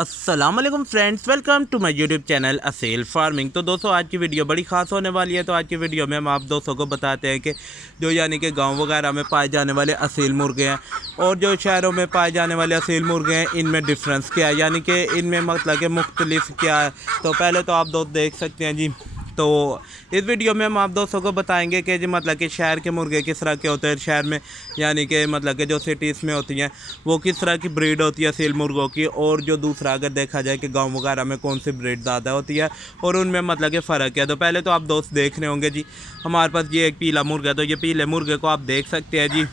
अस्सलाम वालेकुम friends, welcome to my YouTube channel असेल फार्मिंग। तो दोस्तों आज की वीडियो बड़ी ख़ास होने वाली है। तो आज की वीडियो में हम आप दोस्तों को बताते हैं कि जो यानी कि गांव वगैरह में पाए जाने वाले असील मुर्गे हैं और जो शहरों में पाए जाने वाले असील मुर्गे हैं, इनमें डिफरेंस क्या है, यानी कि इनमें मतलब कि मुख्तलिफ क्या है। तो पहले तो आप दोस्त देख सकते हैं जी। तो इस वीडियो में हम आप दोस्तों को बताएंगे कि जी मतलब कि शहर के मुर्गे किस तरह के होते हैं, शहर में यानी कि मतलब कि जो सिटीज़ में होती हैं वो किस तरह की ब्रीड होती है सील मुर्गों की, और जो दूसरा अगर देखा जाए कि गांव वगैरह में कौन सी ब्रीड ज़्यादा होती है और उनमें मतलब कि फ़र्क है। तो पहले तो आप दोस्त देख रहे होंगे जी, हमारे पास ये एक पीला मुर्गा है। तो ये पीले मुर्गे को आप देख सकते हैं जी,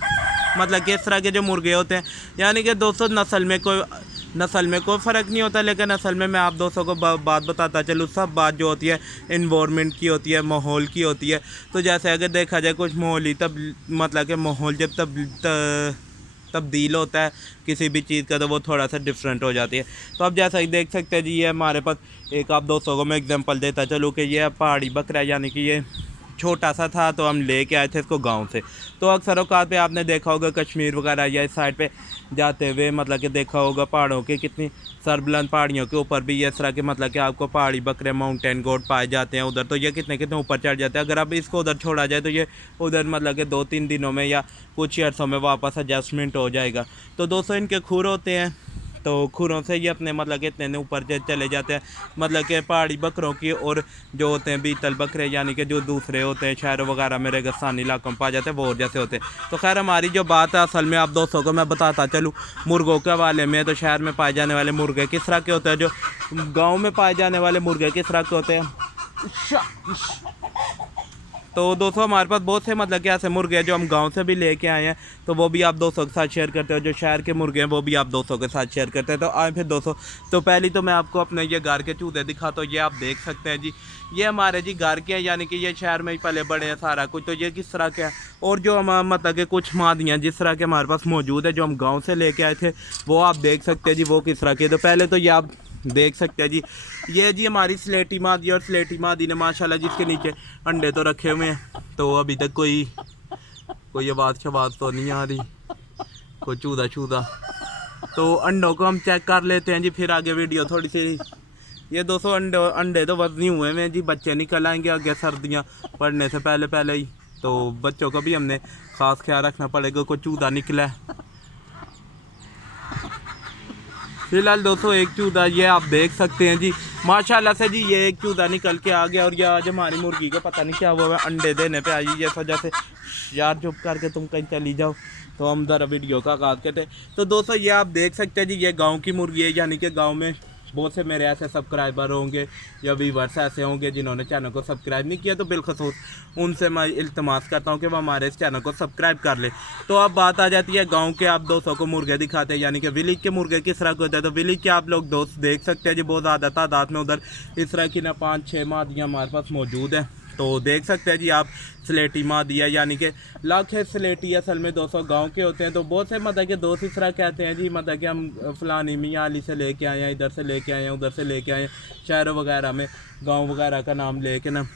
मतलब कि इस तरह के जो मुर्गे होते हैं, यानी कि दोस्तों नस्ल में कोई फ़र्क नहीं होता। लेकिन असल में मैं आप दोस्तों को बात बताता चलूँ, सब बात जो होती है इन्वायरमेंट की होती है, माहौल की होती है। तो जैसे अगर देखा जाए कुछ माहौल ही तब मतलब कि माहौल जब तब्दील होता है किसी भी चीज़ का, तो वो थोड़ा सा डिफरेंट हो जाती है। तो अब जैसा ही देख सकते हैं जी, ये हमारे पास एक आप दोस्तों को मैं एग्जांपल देता चलूँ कि ये पहाड़ी बकरा, यानी कि ये छोटा सा था तो हम लेके आए थे इसको गांव से। तो अक्सर औकात पे आपने देखा होगा कश्मीर वगैरह या इस साइड पे जाते हुए, मतलब कि देखा होगा पहाड़ों के कितनी सरबुलंद पहाड़ियों के ऊपर भी ये इस तरह के मतलब कि आपको पहाड़ी बकरे माउंटेन गोट पाए जाते हैं उधर। तो ये कितने कितने ऊपर चढ़ जाते हैं। अगर अब इसको उधर छोड़ा जाए तो ये उधर मतलब कि 2-3 दिनों में या कुछ ही अर्सों में वापस एडजस्टमेंट हो जाएगा। तो दोस्तों इनके खुर होते हैं, तो खुरों से ये अपने मतलब कि इतने ऊपर चले जाते हैं, मतलब कि पहाड़ी बकरों की। और जो होते हैं बीतल बकरे, यानी कि जो दूसरे होते हैं शहरों वगैरह में रेगिस्तानी इलाकों में पाए जाते हैं, वो और जैसे होते हैं। तो खैर हमारी जो बात है असल में आप दोस्तों को मैं बताता चलूँ मुर्गों के हवाले में। तो शहर में पाए जाने वाले मुर्गे किस तरह के होते हैं, जो गाँव में पाए जाने वाले मुर्गे किस तरह के होते हैं। तो दोस्तों हमारे पास बहुत से मतलब कि ऐसे मुर्गे हैं जो हम गांव से भी लेके आए हैं, तो वो भी आप दोस्तों के साथ शेयर करते हैं। जो शहर के मुर्गे हैं वो भी आप दोस्तों के साथ शेयर करते हैं। तो आए फिर दोस्तों, तो पहली तो मैं आपको अपने ये घर के चूजे दिखाता हूँ। ये आप देख सकते हैं जी, ये हमारे जी घर के हैं, यानी कि ये शहर में ही पले बड़े हैं सारा कुछ। तो ये किस तरह के हैं, और जो हम मतलब कि कुछ मादियाँ जिस तरह के हमारे पास मौजूद है जो हम गाँव से लेके आए थे, वो आप देख सकते हैं जी वो किस तरह के। तो पहले तो ये आप देख सकते हैं जी, ये जी हमारी स्लेटी मादी, और स्लेटी मादी ने माशाल्लाह जिसके नीचे अंडे तो रखे हुए हैं। तो अभी तक कोई आवाज़ शवाज़ तो नहीं आ रही, कोई चूदा चूदा। तो अंडों को हम चेक कर लेते हैं जी, फिर आगे वीडियो थोड़ी सी। ये दोस्तों अंडे तो वजनी हुए हैं जी, बच्चे निकल आएंगे आगे सर्दियाँ पड़ने से पहले पहले ही। तो बच्चों का भी हमने ख़ास ख्याल रखना पड़ेगा, कोई चूदा निकला है। फिलहाल दोस्तों एक चूदा ये आप देख सकते हैं जी, माशाल्लाह से जी ये एक चूदा निकल के आ गया। और ये आज हमारी मुर्गी का पता नहीं क्या हुआ है, अंडे देने पे आई जैसा जैसे यार चुप करके तुम कहीं चली जाओ। तो हम ज़रा वीडियो का आगाज़ करते हैं। तो दोस्तों ये आप देख सकते हैं जी, ये गांव की मुर्गी है, यानी कि गांव में बहुत से मेरे ऐसे सब्सक्राइबर होंगे या व्यूवर्स ऐसे होंगे जिन्होंने चैनल को सब्सक्राइब नहीं किया। तो बिलखसूस उनसे मैं इल्तमास करता हूं कि वो हमारे इस चैनल को सब्सक्राइब कर ले। तो अब बात आ जाती है गांव के, आप दोस्तों को मुर्गे दिखाते हैं, यानी कि विलेज के मुर्गे किस तरह के होते हैं। तो विलेज के आप लोग दोस्त देख सकते हैं जी, बहुत ज़्यादा तादाद में उधर इस तरह की ना 5-6 मादियाँ हमारे पास मौजूद हैं। तो देख सकते हैं जी आप, स्लेटी मादी है, यानी कि लाख है स्लेटी असल में 200 गांव के होते हैं। तो बहुत से मतलब कि दोस्त इस तरह कहते हैं जी, मतलब कि हम फलानी मियाँ अली से लेके आए हैं, इधर से लेके आए हैं, उधर से लेके आए हैं, शहरों वगैरह में गांव वगैरह का नाम लेके ना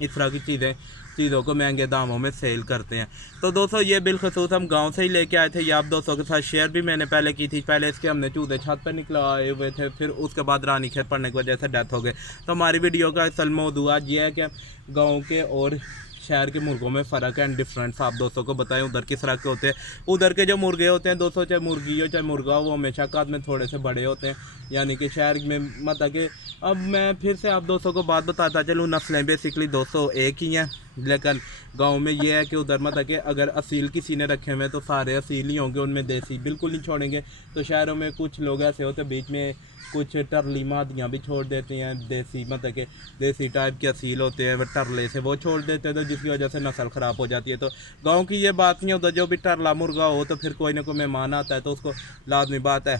इस तरह की चीज़ों को महंगे दामों में सेल करते हैं। तो दोस्तों ये बिलखसूस हम गांव से ही लेके आए थे। ये आप दोस्तों के साथ शेयर भी मैंने पहले की थी। पहले इसके हमने चूजे छत पर निकला आए हुए थे, फिर उसके बाद रानी खेत पड़ने की वजह से डेथ हो गई। तो हमारी वीडियो का असल मौजूद आज ये है कि गाँव के और शहर के मुर्गों में फ़र्क एंड डिफरेंस आप दोस्तों को बताएं, उधर किस तरह के होते हैं। उधर के जो मुर्गे होते हैं दोस्तों, चाहे मुर्गी हो चाहे मुर्गा हो, वो हमेशा कद में थोड़े से बड़े होते हैं, यानी कि शहर में मतलब कि अब मैं फिर से आप दोस्तों को बात बताता चलूँ, नस्लें बेसिकली दोस्तों एक ही हैं। लेकिन गांव में ये है कि उधर मतलब कि अगर असील किसी ने रखे हुए तो सारे असील ही होंगे, उनमें देसी बिल्कुल नहीं छोड़ेंगे। तो शहरों में कुछ लोग ऐसे होते हैं बीच में कुछ टरली मादियाँ भी छोड़ देते हैं, देसी मतलब कि देसी टाइप के असील होते हैं, वो टरले से वो छोड़ देते हैं, तो जिसकी वजह से नस्ल ख़राब हो जाती है। तो गांव की ये बात नहीं होता, जो भी टरला मुर्गा हो तो फिर कोई ना कोई मेहमान आता है तो उसको लाजमी बात है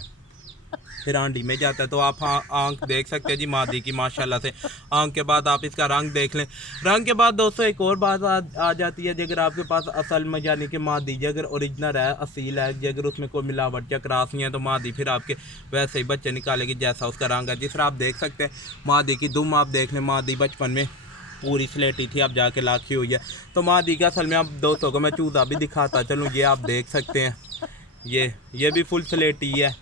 फिर आंडी में जाता है। तो आप आंख देख सकते हैं जी मादी की, माशाल्लाह से। आंख के बाद आप इसका रंग देख लें। रंग के बाद दोस्तों एक और बात आ जाती है, अगर आपके पास असल में यानी कि मादी अगर ओरिजिनल है, असील है, अगर उसमें कोई मिलावट या क्रास नहीं है, तो मादी फिर आपके वैसे ही बच्चे निकालेगी जैसा उसका रंग है। जिस तरह आप देख सकते हैं मादी की दुम आप देख लें, मादी बचपन में पूरी स्लेटी थी, अब जाके लाखी हुई है। तो मादी का असल में आप दोस्तों को मैं चूजा भी दिखाता चलूँ, ये आप देख सकते हैं, ये भी फुल स्लेटी है,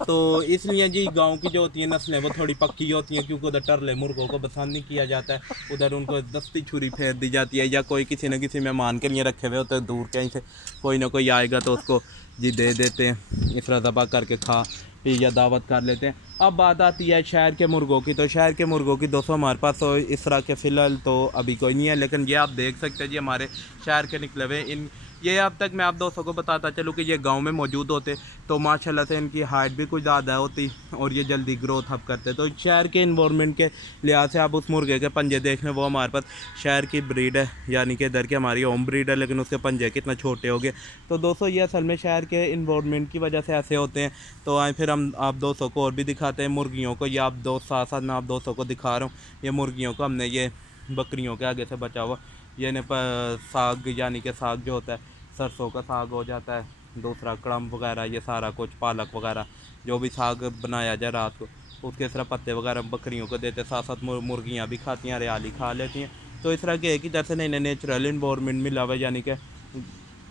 तो इसलिए जी गांव की जो होती है नस्लें वो थोड़ी पक्की होती हैं, क्योंकि उधर टरले मुर्गों को पसंद नहीं किया जाता है। उधर उनको दस्ती छुरी फेर दी जाती है, या कोई किसी न किसी मेहमान के लिए रखे हुए होते हैं दूर कहीं से, कोई ना कोई आएगा तो उसको जी दे देते हैं, इफरा ज़बा करके खा पी या दावत कर लेते हैं। अब बात आती है शहर के मुर्गों की। तो शहर के मुर्गों की दोस्तों हमारे पास तो इस तरह के फ़िलहाल तो अभी कोई नहीं है, लेकिन ये आप देख सकते हैं जी हमारे शहर के निकले हुए इन, ये अब तक मैं आप दोस्तों को बताता चलूँ कि ये गांव में मौजूद होते तो माशाल्लाह से इनकी हाइट भी कुछ ज़्यादा होती और ये जल्दी ग्रोथ अप करते। तो शहर के इन्वायरमेंट के लिहाज से आप उस मुर्गे के पंजे देख लें, वो हमारे पास शहर की ब्रीड है, यानी कि इधर की हमारी होम ब्रीड है, लेकिन उसके पंजे कितना छोटे हो गए। तो दोस्तों ये असल में शहर के इन्वायरमेंट की वजह से ऐसे होते हैं। तो आए फिर हम आप दोस्तों को और भी दिखाते हैं मुर्गियों को। ये आप दोस्त साथ साथ मैं आप दोस्तों को दिखा रहा हूँ। ये मुर्गियों को हमने ये बकरियों के आगे से बचा हुआ, ये ने साग, यानी कि साग जो होता है सरसों का साग हो जाता है, दूसरा कड़म वगैरह, ये सारा कुछ पालक वगैरह जो भी साग बनाया जाए रात को, उसके सिर्फ पत्ते वगैरह बकरियों को देते, साथ साथ मुर्गियाँ भी खाती हैं, हरियाली खा लेती हैं। तो इस तरह के एक ही तरह से नई नई नेचुरल इन्वायरमेंट मिला हुआ है, यानी कि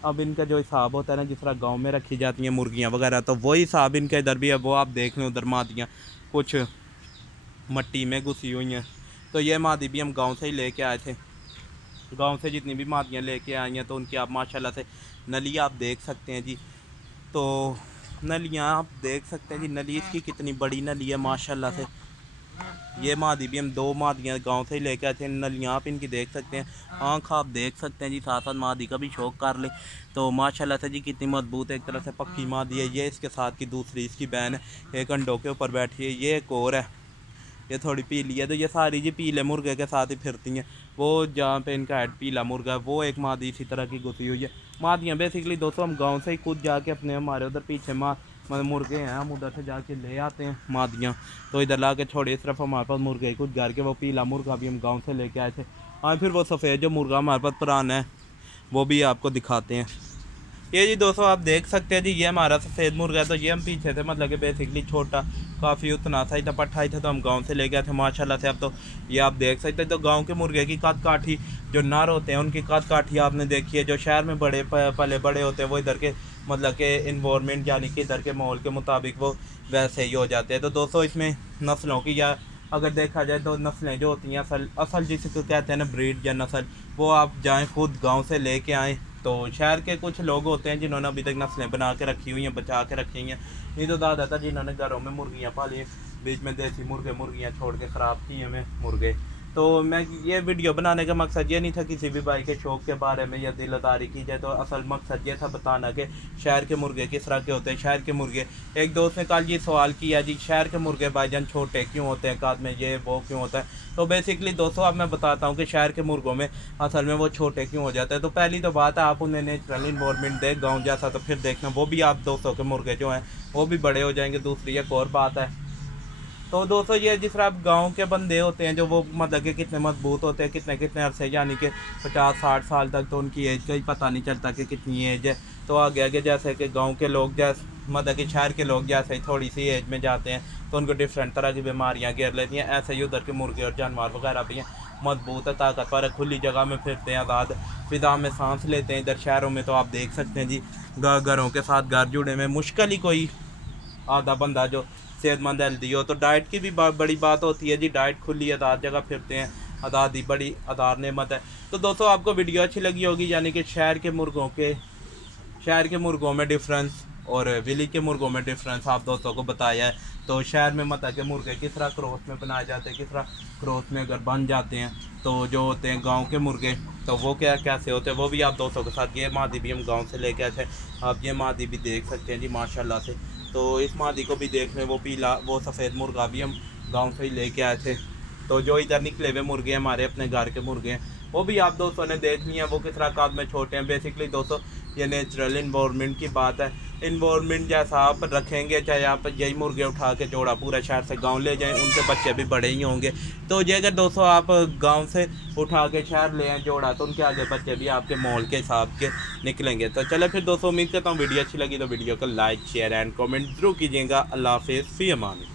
अब इनका जो हिसाब होता है ना, जिस तरह गाँव में रखी जाती हैं मुर्गियाँ वगैरह, तो वही हिसाब इनका इधर भी है। वो आप देख लें उधर मादियाँ कुछ मट्टी में घुसी हुई हैं। तो ये मादी भी हम गाँव से ही लेके आए थे। गांव से जितनी भी मादियाँ लेके आई हैं तो उनकी आप माशाल्लाह से नलियाँ आप देख सकते हैं जी। तो नलियाँ आप देख सकते हैं जी, नली इसकी कितनी बड़ी नली है माशाल्लाह से। ये मादी भी हम 2 मादियाँ गांव से ही लेके आए थे। नलियाँ आप इनकी देख सकते हैं, आँख आप देख सकते हैं जी, साथ साथ मादी का भी शौक कर ले। तो माशाल्लाह से जी कितनी मजबूत है, एक तरह से पक्की मादी है। ये इसके साथ की दूसरी इसकी बहन है, एक अंडों के ऊपर बैठी है। ये एक और है, ये थोड़ी पीली है। तो ये सारी जी पीले मुर्गे के साथ ही फिरती हैं। वो जहाँ पे इनका हेड पीला मुर्गा है, वो एक मादी इसी तरह की घुसी हुई है। मादियाँ बेसिकली दोस्तों हम गांव से ही खुद जाके अपने हमारे उधर पीछे मतलब मुर्गे हैं, हम उधर से जाके ले आते हैं मादियाँ। तो इधर ला के छोड़े, इस तरफ हमारे पास मुर्गे कुछ घर के, वो पीला मुर्गा भी हम गाँव से लेके आए थे। और फिर वो सफ़ेद जो मुर्गा हमारे पास पुराना है वो भी आपको दिखाते हैं। ये जी दोस्तों आप देख सकते हैं जी, ये हमारा सफ़ेद मुर्गा है। तो ये हम पीछे थे, मतलब कि बेसिकली छोटा काफ़ी उतना सा ही था, पट्टा ही था, तो हम गांव से ले गए थे माशाल्लाह से। अब तो ये आप देख सकते हैं। तो गांव के मुर्गे की कद काठी जो नर होते हैं उनकी कद काठी आपने देखी है। जो शहर में बड़े पले बड़े होते हैं वो इधर के मतलब के इन्वायरमेंट, यानी कि इधर के माहौल के मुताबिक वो वैसे ही हो जाते हैं। तो दोस्तों इसमें नस्लों की या अगर देखा जाए तो नस्लें जो होती हैं असल जिसको कहते हैं ना ब्रीड या नस्ल, वो आप जाएँ खुद गाँव से ले कर आएँ। तो शहर के कुछ लोग होते हैं जिन्होंने अभी तक नस्लें बना के रखी हुई हैं, बचा के रखी हुई हैं। नहीं तो दादा था जिन्होंने घरों में मुर्गियाँ पाली, बीच में देसी मुर्गियाँ छोड़ के ख़राब किए हमें मुर्गे। तो मैं ये वीडियो बनाने का मकसद ये नहीं था किसी भी भाई के शौक़ के बारे में या दिलदारी की जाए, तो असल मकसद ये था बताना कि शहर के मुर्गे किस तरह के होते हैं। शहर के मुर्गे, एक दोस्त ने कल ये सवाल किया जी, शहर के मुर्गे भाईजान छोटे क्यों होते हैं, काद में ये वो क्यों होता है। तो बेसिकली दोस्तों अब मैं बताता हूँ कि शहर के मुर्गों में असल में वो छोटे क्यों हो जाते हैं। तो पहली तो बात है, आप उन्हें नेचुरल इन्वायरमेंट दें गाँव जैसा, तो फिर देखना वो भी आप दोस्तों के मुर्गे जो हैं वो भी बड़े हो जाएंगे। दूसरी एक और बात है, तो दोस्तों ये जिस तरह आप गाँव के बंदे होते हैं जो वो मतलब कि कितने मजबूत होते हैं, कितने कितने अरसे, यानी कि 50-60 साल तक, तो उनकी एज का ही पता नहीं चलता कि कितनी एज है। तो आगे आगे जैसे कि गांव के लोग जैसे मतलब कि शहर के लोग जैसे ही थोड़ी सी एज में जाते हैं तो उनको डिफरेंट तरह की बीमारियां घेर लेती हैं। ऐसे ही उधर के मुर्गे और जानवर वगैरह भी हैं, मजबूत है, ताकतवर है, खुली जगह में फिरते हैं, आज़ाद फिजा में सांस लेते हैं। इधर शहरों में तो आप देख सकते हैं जी, घरों के साथ घर जुड़े में मुश्किल ही कोई आधा बंदा जो सेहतमंद हेल्दी हो। तो डाइट की भी बड़ी बात होती है जी, डाइट खुली आज़ाद जगह फिरते हैं, आज़ाद ही बड़ी आधार नेमत है। तो दोस्तों आपको वीडियो अच्छी लगी होगी, यानी कि शहर के मुर्गों में डिफरेंस और विलेज के मुर्गों में डिफरेंस आप दोस्तों को बताया है। तो शहर में मतलब के मुर्गे किस तरह क्रॉस में बनाए जाते हैं, किस तरह क्रॉस में अगर बन जाते हैं, तो जो होते हैं गांव के मुर्गे तो वो क्या कैसे होते हैं वो भी आप दोस्तों के साथ। ये मादी भी हम गांव से लेके आए थे, आप ये मादी भी देख सकते हैं जी माशाल्लाह से। तो इस मादी को भी देख लें, वो सफ़ेद मुर्गा भी हम गाँव से ही लेके आए थे। तो जो इधर निकले हुए मुर्गे हमारे अपने घर के मुर्गे हैं वो भी आप दोस्तों ने देख लिया, वो किस तरह काद में छोटे हैं। बेसिकली दोस्तों ये नेचुरल इन्वायरमेंट की बात है। इन्वायरमेंट जैसा आप रखेंगे, चाहे आप यही मुर्गे उठा के जोड़ा पूरा शहर से गांव ले जाएं, उनके बच्चे भी बड़े ही होंगे। तो ये अगर दोस्तों आप गांव से उठा के शहर ले आएँ जोड़ा, तो उनके आगे बच्चे भी आपके माहौल के हिसाब के निकलेंगे। तो चलो फिर दोस्तों, उम्मीद करता हूँ वीडियो अच्छी लगी तो वीडियो को लाइक शेयर एंड कमेंट जरूर कीजिएगा। अल्लाह हाफिज़, फ़ी अमान।